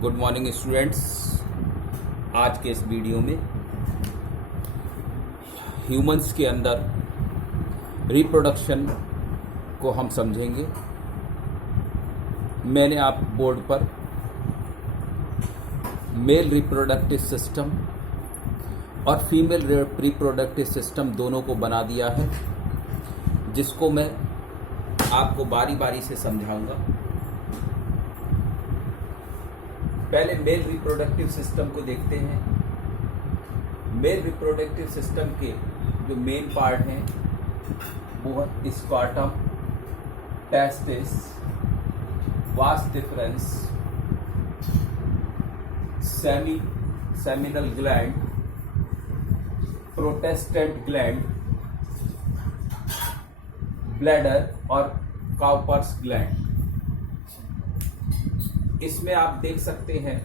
Good morning students. आज के इस वीडियो में ह्यूमंस के अंदर रिप्रोडक्शन को हम समझेंगे। मैंने आप बोर्ड पर मेल रिप्रोडक्टिव सिस्टम और फीमेल रिप्रोडक्टिव सिस्टम दोनों को बना दिया है, जिसको मैं आपको बारी बारी से समझाऊंगा। पहले मेल रिप्रोडक्टिव सिस्टम को देखते हैं। मेल रिप्रोडक्टिव सिस्टम के जो मेन पार्ट हैं वो है scrotum, testis, vas deferens, seminal gland, prostate gland, bladder और काउपर्स ग्लैंड। इसमें आप देख सकते हैं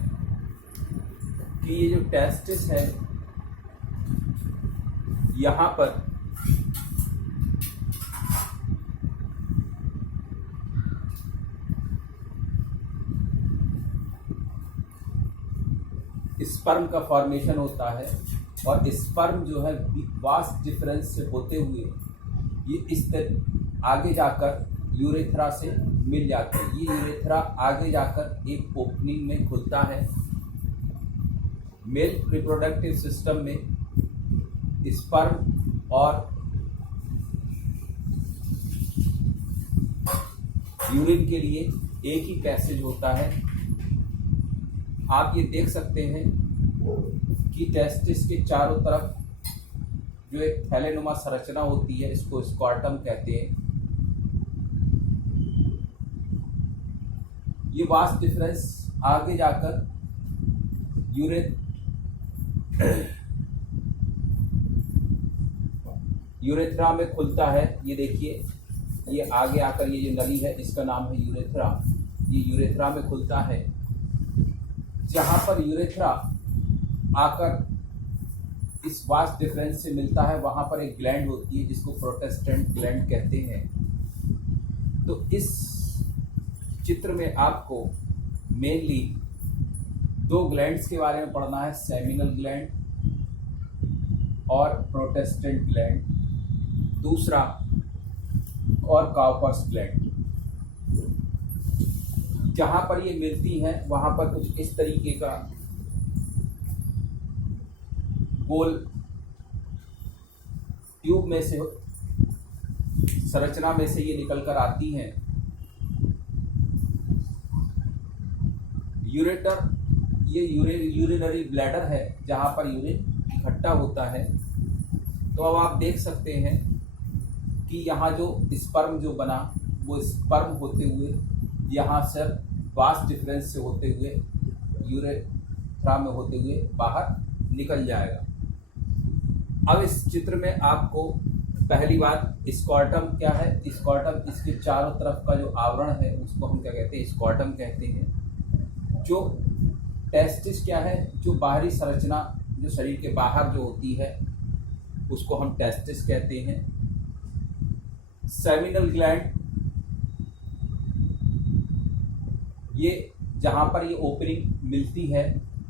कि ये जो टेस्टिस है, यहां पर स्पर्म का फॉर्मेशन होता है और स्पर्म जो है वास डिफरेंस से होते हुए ये इस तरह आगे जाकर यूरेथ्रा से मिल जाते हैं। ये यूरेथ्रा आगे जाकर एक ओपनिंग में खुलता है। मेल रिप्रोडक्टिव सिस्टम में स्पर्म और यूरिन के लिए एक ही पैसेज होता है। आप ये देख सकते हैं कि टेस्टिस के चारों तरफ जो एक थैलेनुमा संरचना होती है, इसको स्कॉर्टम कहते हैं। ये वास डिफरेंस आगे जाकर यूरेथ्रा में खुलता है। ये देखिए, ये आगे आकर ये जो नली है इसका नाम है यूरेथ्रा। ये यूरेथ्रा में खुलता है। जहां पर यूरेथ्रा आकर इस वास डिफरेंस से मिलता है, वहां पर एक ग्लैंड होती है जिसको प्रोटेस्टेंट ग्लैंड कहते हैं। तो इस चित्र में आपको मेनली दो ग्लैंड्स के बारे में पढ़ना है, सेमिनल ग्लैंड और प्रोटेस्टेंट ग्लैंड, दूसरा और काउपर्स ग्लैंड। जहां पर ये मिलती हैं वहां पर कुछ इस तरीके का गोल ट्यूब में से संरचना में से ये निकलकर आती हैं। यूरेटर ये यूरिनरी ब्लैडर है जहां पर यूरिन इकट्ठा होता है। तो अब आप देख सकते हैं कि यहाँ जो स्पर्म जो बना वो स्पर्म होते हुए यहाँ से वास डिफरेंस से होते हुए यूरेथ्रा में होते हुए बाहर निकल जाएगा। अब इस चित्र में आपको पहली बात, स्कॉर्टम क्या है। स्कॉर्टम इसके चारों तरफ का जो आवरण है उसको हम क्या कहते हैं, स्कॉर्टम कहते हैं। जो टेस्टिस क्या है, जो बाहरी संरचना जो शरीर के बाहर जो होती है उसको हम टेस्टिस कहते हैं। सेमिनल ग्लैंड, ये जहां पर ये ओपनिंग मिलती है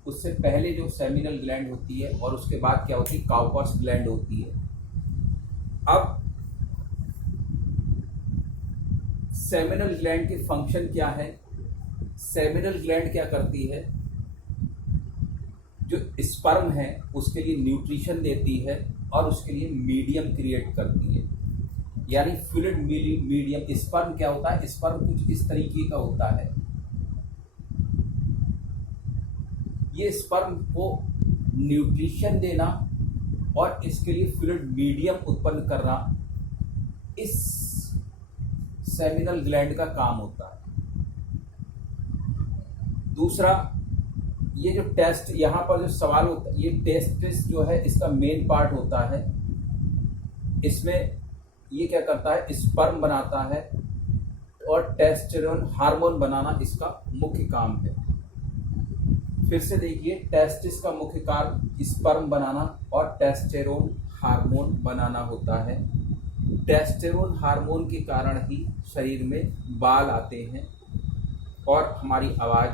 उससे पहले जो सेमिनल ग्लैंड होती है और उसके बाद क्या होती है, काउपर्स ग्लैंड होती है। अब सेमिनल ग्लैंड के फंक्शन क्या है। सेमिनल ग्लैंड क्या करती है, जो स्पर्म है उसके लिए न्यूट्रिशन देती है और उसके लिए मीडियम क्रिएट करती है, यानी फ्लूइड मीडियम। स्पर्म क्या होता है, स्पर्म कुछ इस तरीके का होता है। ये स्पर्म को न्यूट्रिशन देना और इसके लिए फ्लूइड मीडियम उत्पन्न करना इस सेमिनल ग्लैंड का काम होता है। दूसरा, ये जो टेस्ट यहाँ पर जो सवाल होता है, ये टेस्टिस जो है इसका मेन पार्ट होता है। इसमें ये क्या करता है, स्पर्म बनाता है और टेस्टेरोन हार्मोन बनाना इसका मुख्य काम है। फिर से देखिए, टेस्टिस का मुख्य कार्य स्पर्म बनाना और टेस्टेरोन हार्मोन बनाना होता है। टेस्टेरोन हार्मोन के कारण ही शरीर में बाल आते हैं और हमारी आवाज़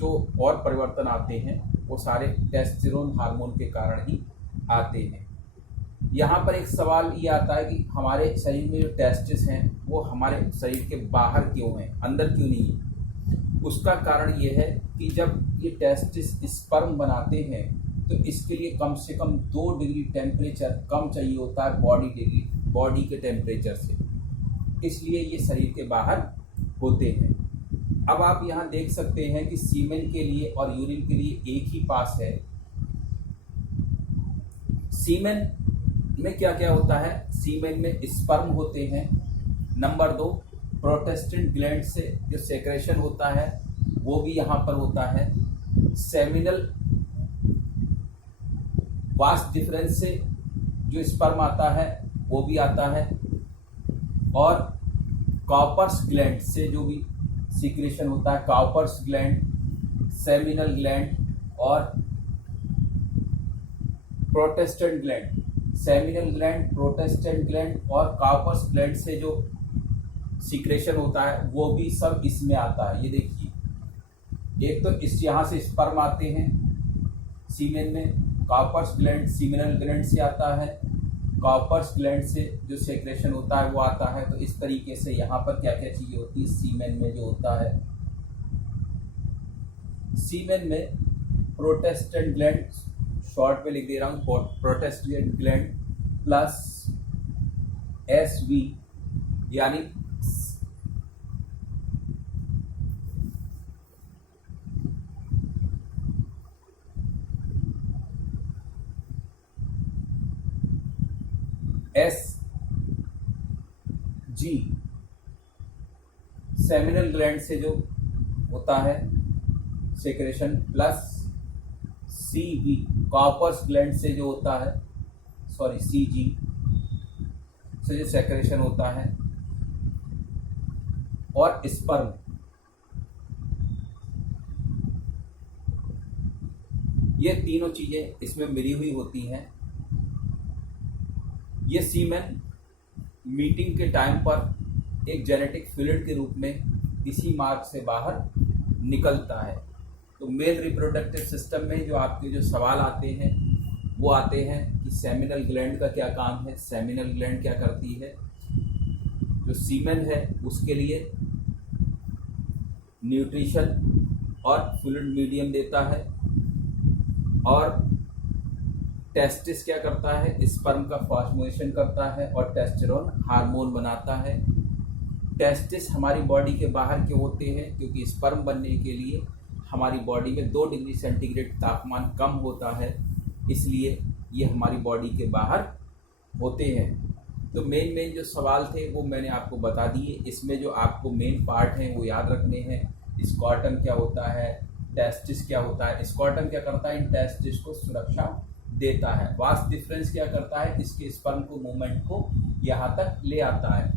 जो और परिवर्तन आते हैं वो सारे टेस्टोस्टेरोन हार्मोन के कारण ही आते हैं। यहाँ पर एक सवाल ये आता है कि हमारे शरीर में जो टेस्टिस हैं वो हमारे शरीर के बाहर क्यों हैं, अंदर क्यों नहीं है। उसका कारण ये है कि जब ये टेस्टिस स्पर्म बनाते हैं तो इसके लिए कम से कम 2 डिग्री टेम्परेचर कम चाहिए होता है बॉडी के टेम्परेचर से, इसलिए ये शरीर के बाहर होते हैं। अब आप यहाँ देख सकते हैं कि सीमेन के लिए और यूरिन के लिए एक ही पास है। सीमेन में क्या क्या होता है, सीमेन में स्पर्म होते हैं। नंबर 2, प्रोस्टेट ग्लैंड से जो सेक्रेशन होता है वो भी यहाँ पर होता है। सेमिनल वास डिफरेंस से जो स्पर्म आता है वो भी आता है, और कॉपर्स ग्लैंड से जो भी सीक्रेशन होता है, कॉपर्स ग्लैंड, सेमिनल ग्लैंड और prostate gland, seminal gland, prostate gland और कॉपर्स ग्लैंड से जो सीक्रेशन होता है वो भी सब इसमें आता है। ये देखिए, एक तो इस यहाँ से स्पर्म आते हैं सीमेन में, कॉपर्स ग्लैंड सीमिनल ग्लैंड से आता है, कॉपर्स ग्लैंड से जो सेक्रेशन होता है वो आता है। तो इस तरीके से यहाँ पर क्या क्या चीज़ें होती है सीमेन में जो होता है। सीमेन में प्रोस्टेट ग्लैंड, शॉर्ट में लिख दे रहा हूँ, प्रोस्टेट ग्लैंड प्लस SV यानी SG सेमिनल ग्लैंड से जो होता है secretion, plus CV Cowper's gland से जो होता है, CG से जो सेक्रेशन होता है, और स्पर्म। ये तीनों चीजें इसमें मिली हुई होती हैं। ये सीमेन मीटिंग के टाइम पर एक जेनेटिक फ्लूइड के रूप में इसी मार्ग से बाहर निकलता है। तो मेल रिप्रोडक्टिव सिस्टम में जो आपके जो सवाल आते हैं वो आते हैं कि सेमिनल ग्लैंड का क्या काम है, सेमिनल ग्लैंड क्या करती है। जो सीमेन है उसके लिए न्यूट्रिशन और फ्लूइड मीडियम देता है, और टेस्टिस क्या करता है, स्पर्म का फॉर्मेशन करता है और टेस्टोस्टेरोन हार्मोन बनाता है। टेस्टिस हमारी बॉडी के बाहर क्यों होते हैं, क्योंकि स्पर्म बनने के लिए हमारी बॉडी में 2 डिग्री सेंटीग्रेड तापमान कम होता है, इसलिए ये हमारी बॉडी के बाहर होते हैं। तो मेन जो सवाल थे वो मैंने आपको बता दिए। इसमें जो आपको मेन पार्ट हैं वो याद रखने हैं। स्कॉटम क्या होता है, टेस्टिस क्या होता है। स्कॉटम क्या करता है, इन टेस्टिस को सुरक्षा देता है। वास डिफरेंस क्या करता है, इसके स्पर्म को मूवमेंट को यहाँ तक ले आता है।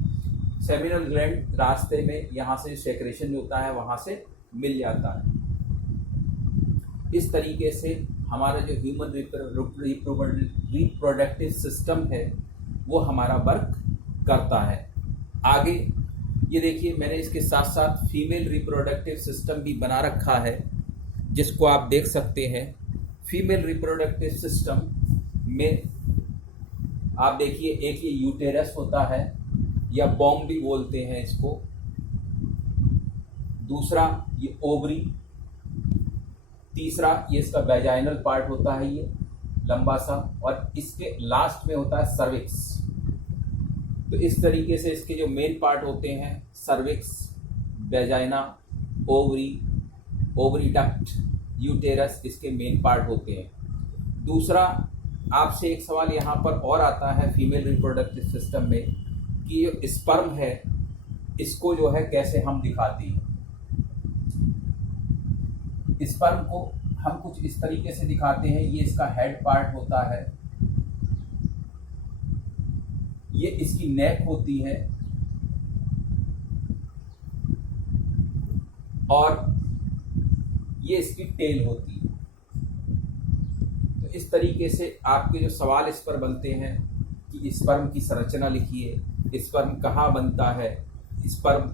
सेमिनल ग्लैंड रास्ते में यहाँ से सेक्रेशन जो होता है वहाँ से मिल जाता है। इस तरीके से हमारा जो ह्यूमन रिप्रोडक्टिव सिस्टम है वो हमारा वर्क करता है। आगे ये देखिए, मैंने इसके साथ साथ फीमेल रिप्रोडक्टिव सिस्टम भी बना रखा है, जिसको आप देख सकते हैं। फीमेल रिप्रोडक्टिव सिस्टम में आप देखिए, एक ये यूटेरस होता है या बॉम्ब भी बोलते हैं इसको, दूसरा ये ओवरी, तीसरा ये इसका वेजाइनल पार्ट होता है ये लंबा सा, और इसके लास्ट में होता है सर्विक्स। तो इस तरीके से इसके जो मेन पार्ट होते हैं, cervix, vagina, ovary duct, uterus, इसके मेन पार्ट होते हैं। दूसरा आपसे एक सवाल यहाँ पर और आता है फीमेल रिप्रोडक्टिव सिस्टम में कि जो स्पर्म है इसको जो है कैसे हम दिखाते हैं। स्पर्म को हम कुछ इस तरीके से दिखाते हैं। ये इसका हेड पार्ट होता है, ये इसकी नेक होती है, और ये इसकी टेल होती है। तो इस तरीके से आपके जो सवाल इस पर बनते हैं कि स्पर्म की संरचना लिखिए, स्पर्म कहाँ बनता है, स्पर्म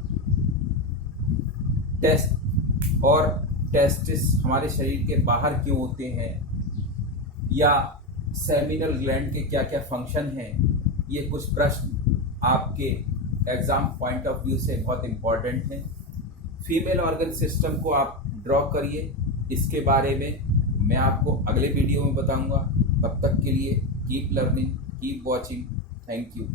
टेस्ट और टेस्टिस हमारे शरीर के बाहर क्यों होते हैं, या सेमिनल ग्लैंड के क्या क्या फंक्शन हैं, ये कुछ प्रश्न आपके एग्ज़ाम पॉइंट ऑफ व्यू से बहुत इम्पॉर्टेंट हैं। फीमेल ऑर्गन सिस्टम को आप ड्रॉ करिए, इसके बारे में मैं आपको अगले वीडियो में बताऊंगा। तब तक के लिए keep learning, keep watching. Thank you.